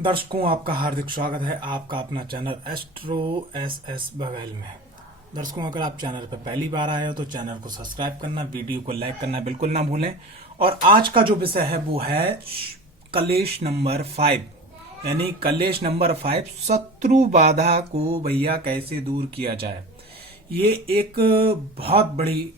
दर्शकों, आपका हार्दिक स्वागत है आपका अपना चैनल एस्ट्रो एस बघेल में। दर्शकों, अगर आप चैनल पर पहली बार आए हो तो चैनल को सब्सक्राइब करना, वीडियो को लाइक करना बिल्कुल ना भूलें। और आज का जो विषय है वो है कलेश नंबर 5, यानी कलेश नंबर 5, शत्रु बाधा को भैया कैसे दूर किया जाए। ये एक बहुत बड़ी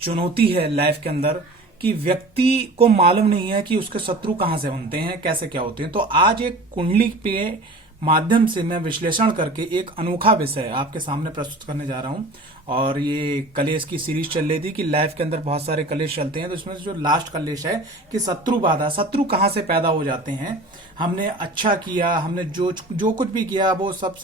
चुनौती है लाइफ के अंदर कि व्यक्ति को मालूम नहीं है कि उसके शत्रु कहां से बनते हैं, कैसे क्या होते हैं। तो आज एक कुंडली पे माध्यम से मैं विश्लेषण करके एक अनोखा विषय आपके सामने प्रस्तुत करने जा रहा हूं। और ये कलेश की सीरीज चल रही थी कि लाइफ के अंदर बहुत सारे कलेश चलते हैं, तो इसमें जो लास्ट कलेश है कि शत्रु बाधा, शत्रु कहां से पैदा हो जाते हैं। हमने अच्छा किया, हमने जो कुछ भी किया वो सब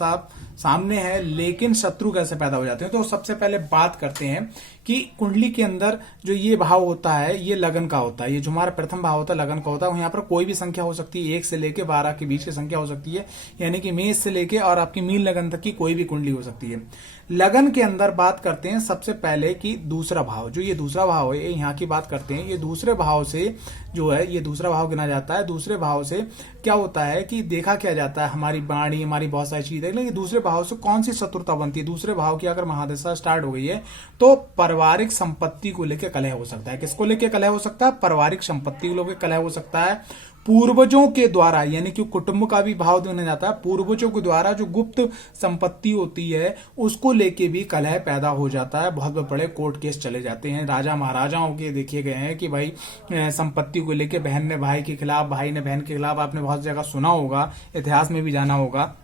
सामने है, लेकिन शत्रु कैसे पैदा हो जाते हैं। तो सबसे पहले बात करते हैं कि कुंडली के अंदर जो ये भाव होता है ये लगन का होता है। ये जो हमारा प्रथम भाव होता है लगन का होता है। यहाँ पर कोई भी संख्या हो सकती है, 1 से लेके 12 के बीच की संख्या हो सकती है, यानी कि मेष से लेके और आपकी मीन लगन तक की कोई भी कुंडली हो सकती है। लगन के अंदर बात करते हैं सबसे पहले कि दूसरा भाव, जो ये दूसरा भाव है यहाँ की बात करते हैं। ये दूसरे भाव से जो है ये दूसरा भाव गिना जाता है। दूसरे भाव से क्या होता है कि देखा क्या जाता है, हमारी वाणी, हमारी बहुत सारी चीजें, लेकिन दूसरे भाव से कौन सी शत्रुता बनती है। दूसरे भाव की अगर महादशा स्टार्ट हो गई है तो पारिवारिक संपत्ति को लेकर कलह हो सकता है। किसको लेकर कलह हो सकता है? पारिवारिक संपत्ति को लेकर कलह हो सकता है। पूर्वजों के द्वारा, यानी कि कुटुंब का भी भाव देने जाता है। पूर्वजों के द्वारा जो गुप्त संपत्ति होती है उसको लेके भी कलह पैदा हो जाता है। बहुत बड़े कोर्ट केस चले जाते हैं। राजा महाराजाओं के देखे गए हैं कि भाई संपत्ति को लेके बहन ने भाई के खिलाफ, भाई ने बहन के खिलाफ, आपने बहुत जगह सुना होगा, इतिहास में भी जाना होगा।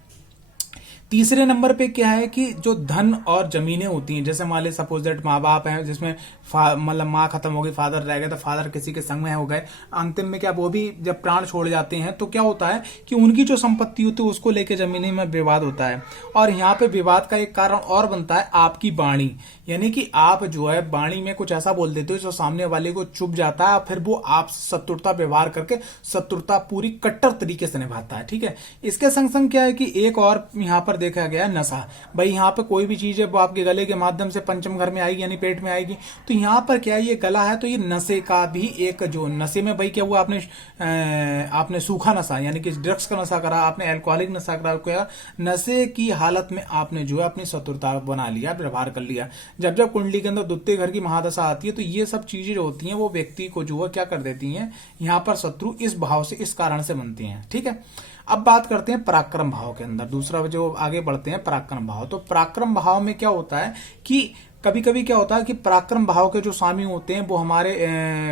तीसरे नंबर पे क्या है कि जो धन और जमीनें होती हैं, जैसे मान ली सपोज दैट माँ बाप हैं जिसमें मतलब माँ खत्म हो गई, फादर रह गए, तो फादर किसी के संग में हो गए, अंतिम में क्या वो भी जब प्राण छोड़ जाते हैं तो क्या होता है कि उनकी जो संपत्ति होती है उसको लेके जमीनी में विवाद होता है। और यहाँ पे विवाद का एक कारण और बनता है आपकी वाणी, यानी कि आप जो है वाणी में कुछ ऐसा बोल देते हो जो सामने वाले को चुभ जाता है, फिर वो आप शत्रुता व्यवहार करके शत्रुता पूरी कट्टर तरीके से निभाता है। ठीक है, इसके संग संग क्या है कि एक और यहाँ पर देखा गया नशा। भाई यहाँ पे कोई भी चीज है वो आपके गले के माध्यम से पंचम घर में आएगी, यानी पेट में आएगी। तो यहाँ पर क्या ये गला है तो ये नशे का भी एक, जो नशे में भाई क्या हुआ, आपने सूखा नशा यानी कि ड्रग्स का नशा करा, आपने अल्कोहलिक नशा करा, नशे की हालत में आपने जो है अपनी शत्रुता बना लिया, व्यवहार कर लिया। जब जब कुंडली के अंदर द्वितीय घर की महादशा आती है तो ये सब चीजें जो होती हैं वो व्यक्ति को जो है क्या कर देती हैं, यहाँ पर शत्रु इस भाव से, इस कारण से बनते हैं। ठीक है, अब बात करते हैं पराक्रम भाव के अंदर। दूसरा जो आगे बढ़ते हैं पराक्रम भाव। तो पराक्रम भाव में क्या होता है कि कभी कभी क्या होता है कि पराक्रम भाव के जो स्वामी होते हैं वो हमारे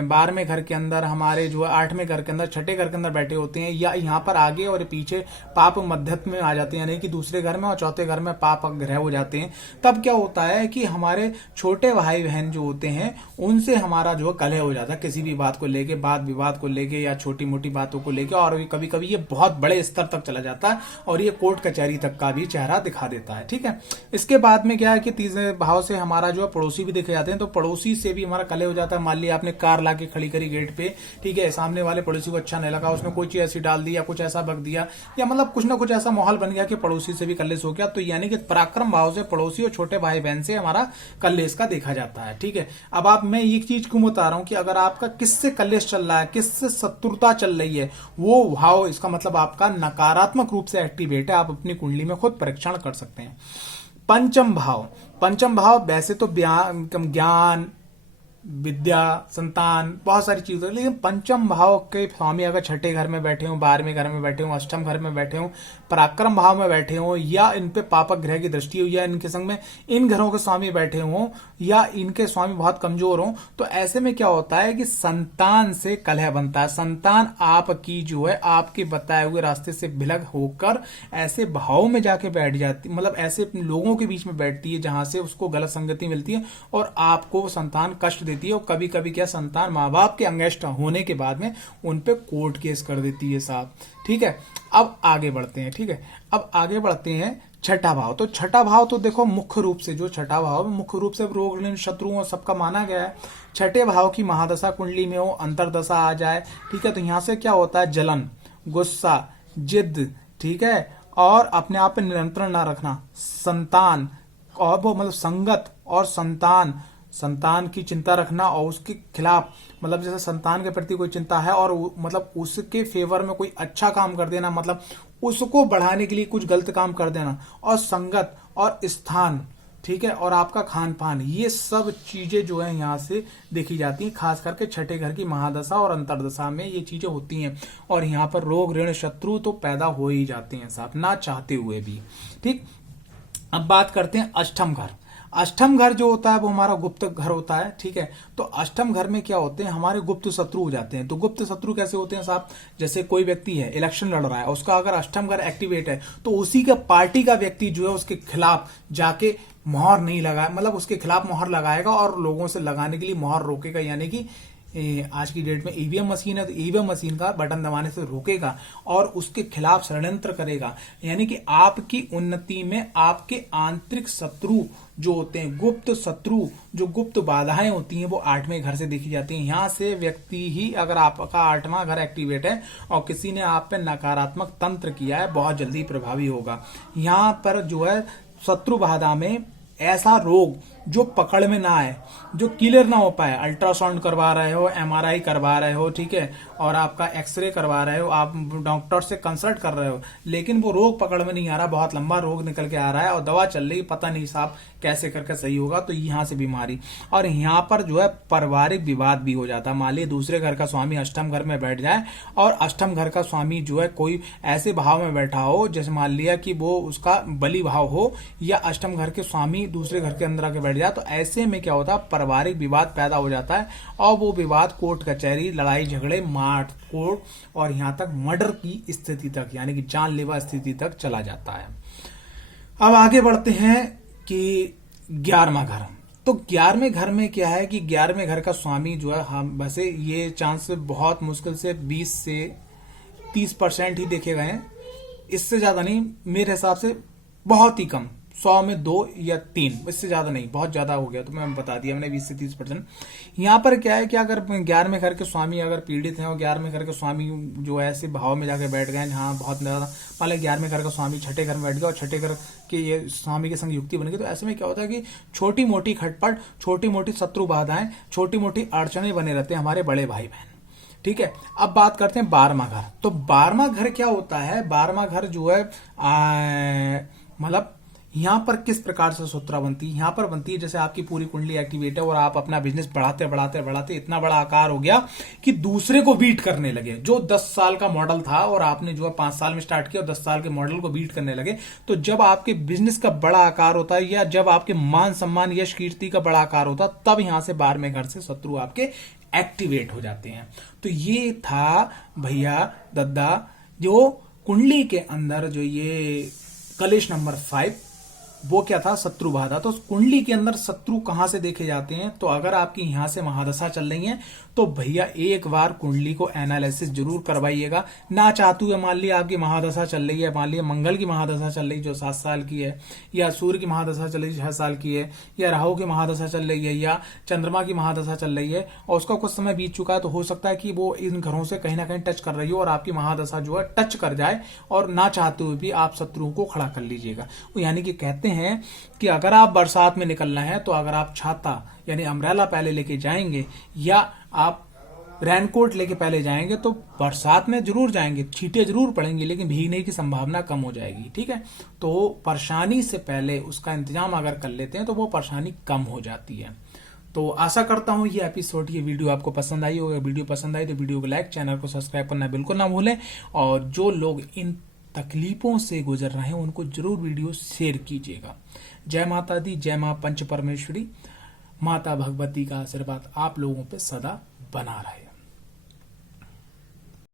12वें घर के अंदर, हमारे जो 8वें घर के अंदर, 6ठे घर के अंदर बैठे होते हैं, या यहाँ पर आगे और पीछे पाप मध्यत्व में आ जाते हैं, यानी कि दूसरे घर में और चौथे घर में पाप ग्रह हो जाते हैं। तब क्या होता है कि हमारे छोटे भाई बहन जो होते हैं उनसे हमारा जो कलह हो जाता है, किसी भी बात को लेके, बात विवाद को लेके या छोटी मोटी बातों को लेके। और कभी कभी ये बहुत बड़े स्तर तक चला जाता है और ये कोर्ट कचहरी तक का भी चेहरा दिखा देता है। ठीक है, इसके बाद में क्या है कि तीसरे भाव से हमारा जो है पड़ोसी भी देखे जाते हैं। तो पड़ोसी से भी हमारा कलह हो जाता है। मान लिया आपने कार लाके खड़ी करी गेट पे, ठीक है, सामने वाले पड़ोसी को अच्छा नहीं लगा, उसने कोई चीज ऐसी डाल दी या कुछ ऐसा बक दिया, या मतलब कुछ ना कुछ ऐसा माहौल बन गया कि पड़ोसी से भी कलेश हो गया। तो यानी कि पराक्रम भाव से पड़ोसी और छोटे भाई बहन से हमारा कलेश का देखा जाता है। ठीक है, अब आप, मैं एक चीज क्यों बता रहा हूं कि अगर आपका किससे कलेश चल रहा है, किससे शत्रुता चल रही है, वो भाव, इसका मतलब आपका नकारात्मक रूप से एक्टिवेट है। आप अपनी कुंडली में खुद परीक्षण कर सकते हैं। पंचम भाव, पंचम भाव वैसे तो ज्ञान, विद्या, संतान, बहुत सारी चीजें, लेकिन पंचम भाव के स्वामी अगर 6ठे घर में बैठे हो, 12वें घर में बैठे हो, अष्टम घर में बैठे हो, पराक्रम भाव में बैठे हो, या इन पे पापक ग्रह की दृष्टि हो, या इनके संग में इन घरों के स्वामी बैठे हो, या इनके स्वामी बहुत कमजोर हो, तो ऐसे में क्या होता है कि संतान से कलह बनता है। संतान आपकी जो है आपके बताए हुए रास्ते से भिलग होकर ऐसे भाव में जाके बैठ जाती, मतलब ऐसे लोगों के बीच में बैठती है जहां से उसको गलत संगति मिलती है और आपको संतान कष्ट देती है। और कभी कभी क्या, संतान माँ बाप के अंगेष्ट होने के बाद में उन पे कोर्ट केस कर देती है साहब। ठीक है, अब आगे बढ़ते हैं। ठीक है, अब आगे बढ़ते हैं छठा भाव। तो छठा भाव तो देखो मुख्य रूप से, जो छठा भाव मुख्य रूप से रोग, शत्रुओं सबका माना गया है। छठे भाव की महादशा कुंडली में हो, अंतरदशा आ जाए, ठीक है, तो यहां से क्या होता है, जलन, गुस्सा, जिद, ठीक है, और अपने आप पे नियंत्रण ना रखना, संतान और वो मतलब संगत और संतान, संतान की चिंता रखना और उसके खिलाफ, मतलब जैसे संतान के प्रति कोई चिंता है और मतलब उसके फेवर में कोई अच्छा काम कर देना, मतलब उसको बढ़ाने के लिए कुछ गलत काम कर देना, और संगत और स्थान, ठीक है, और आपका खान पान, ये सब चीजें जो है यहाँ से देखी जाती हैं। खास करके छठे घर की महादशा और अंतर्दशा में ये चीजें होती हैं, और यहाँ पर रोग ऋण शत्रु तो पैदा हो ही जाते हैं साहब, ना चाहते हुए भी। ठीक, अब बात करते हैं अष्टम घर। अष्टम घर जो होता है वो हमारा गुप्त घर होता है, ठीक है। तो अष्टम घर में क्या होते हैं, हमारे गुप्त शत्रु हो जाते हैं। तो गुप्त शत्रु कैसे होते हैं साहब, जैसे कोई व्यक्ति है इलेक्शन लड़ रहा है, उसका अगर अष्टम घर एक्टिवेट है तो उसी का पार्टी का व्यक्ति जो है उसके खिलाफ जाके मोहर नहीं लगाए, मतलब उसके खिलाफ मोहर लगाएगा और लोगों से लगाने के लिए मोहर रोकेगा। यानी कि आज की डेट में ईवीएम मशीन है तो ईवीएम मशीन का बटन दबाने से रोकेगा और उसके खिलाफ षड्यंत्र करेगा। यानी कि आपकी उन्नति में आपके आंतरिक शत्रु जो होते हैं, गुप्त शत्रु, जो गुप्त बाधाएं होती हैं, वो 8वें घर से देखी जाती हैं। यहां से व्यक्ति ही, अगर आपका 8वां घर एक्टिवेट है और किसी ने आप पे नकारात्मक तंत्र किया है, बहुत जल्दी प्रभावी होगा। यहां पर जो है शत्रु बाधा में ऐसा रोग जो पकड़ में ना आए, जो क्लियर ना हो पाए, अल्ट्रासाउंड करवा रहे हो, एमआरआई करवा रहे हो, ठीक है, और आपका एक्सरे करवा रहे हो, आप डॉक्टर से कंसल्ट कर रहे हो, लेकिन वो रोग पकड़ में नहीं आ रहा, बहुत लंबा रोग निकल के आ रहा है और दवा चल रही, पता नहीं साहब कैसे करके सही होगा, तो यहाँ से बीमारी। और यहाँ पर जो है पारिवारिक विवाद भी हो जाता है। मान लीजिए दूसरे घर का स्वामी अष्टम घर में बैठ जाए और अष्टम घर का स्वामी जो है कोई ऐसे भाव में बैठा हो, जैसे मान लिया कि वो उसका बलि भाव हो, या अष्टम घर के स्वामी दूसरे घर के अंदर आके बैठ जाए, तो ऐसे में क्या होता है, पारिवारिक विवाद पैदा हो जाता है और वो विवाद कोर्ट कचहरी, लड़ाई झगड़े, मार कोर्ट और यहां तक मर्डर की स्थिति तक, यानी कि जानलेवा स्थिति तक चला जाता है। अब आगे बढ़ते हैं कि 11वां घर। तो 11वें घर में क्या है कि 11वें घर का स्वामी जो है, हम वैसे ये चांस बहुत मुश्किल से 20 से 30% ही देखे गए हैं, इससे ज्यादा नहीं, मेरे हिसाब से बहुत ही कम, 100 में 2 या 3, इससे ज्यादा नहीं, बहुत ज्यादा हो गया। तो मैं बता दिया मैंने 20 से 30%। यहाँ पर क्या है कि अगर 11वें घर के स्वामी अगर पीड़ित हैं और 11वें घर के स्वामी जो है ऐसे भाव में जाके बैठ गए, जहाँ बहुत ज्यादा, मान लो 11वें घर का स्वामी छठे घर में बैठ गया और छठे घर के ये स्वामी के संग युक्ति बन गई, तो ऐसे में क्या होता है कि छोटी मोटी खटपट, छोटी मोटी शत्रु बाधाएं, छोटी मोटी अड़चने बने रहते हैं हमारे बड़े भाई बहन। ठीक है, अब बात करते हैं 12वां घर। तो 12वां घर क्या होता है, 12वां घर जो है मतलब यहाँ पर किस प्रकार से सूत्रा बनती है, यहाँ पर बनती है जैसे आपकी पूरी कुंडली एक्टिवेट है और आप अपना बिजनेस बढ़ाते बढ़ाते बढ़ाते इतना बड़ा आकार हो गया कि दूसरे को बीट करने लगे। जो 10 साल का मॉडल था और आपने जो है 5 साल में स्टार्ट किया और 10 साल के मॉडल को बीट करने लगे, तो जब आपके बिजनेस का बड़ा आकार होता है या जब आपके मान सम्मान यश कीर्ति का बड़ा आकार होता है, तब यहां से 12वें घर से शत्रु आपके एक्टिवेट हो जाते हैं। तो ये था भैया दद्दा जो कुंडली के अंदर जो ये कलेश नंबर 5, वो क्या था, शत्रु बाधा। तो कुंडली के अंदर शत्रु कहां से देखे जाते हैं, तो अगर आपकी यहां से महादशा चल रही है तो भैया एक बार कुंडली को एनालिसिस जरूर करवाइएगा। ना चाहते हुए मान लिया आपकी महादशा चल रही है, मान लिया मंगल की महादशा चल रही है जो 7 साल की है, या सूर्य की महादशा चल रही है 6 साल की है, या राहु की महादशा चल रही है, या चंद्रमा की महादशा चल रही है और उसका कुछ समय बीत चुका है, तो हो सकता है कि वो इन घरों से कहीं ना कहीं टच कर रही हो और आपकी महादशा जो है टच कर जाए और ना चाहते हुए भी आप शत्रुओं को खड़ा कर लीजिएगा। यानी कि कहते हैं कि अगर आप बरसात में निकलना है तो अगर आप छाता यानी अम्ब्रेला पहले लेके जाएंगे या आप रेनकोट लेके पहले जाएंगे तो बरसात में जरूर जाएंगे, छींटे जरूर पड़ेंगी लेकिन भीगने की संभावना कम हो जाएगी। ठीक है, तो परेशानी से पहले उसका इंतजाम अगर कर लेते हैं तो वो परेशानी कम हो जाती है। तो आशा करता हूं ये एपिसोड, ये वीडियो आपको पसंद आई होगी। वीडियो पसंद आई तो वीडियो को लाइक, चैनल को सब्सक्राइब करना बिल्कुल ना भूलें और जो लोग इन तकलीफों से गुजर रहे हैं उनको जरूर वीडियो शेयर कीजिएगा। जय माता दी, जय मां पंच परमेश्वरी, माता भगवती का आशीर्वाद आप लोगों पे सदा बना रहे।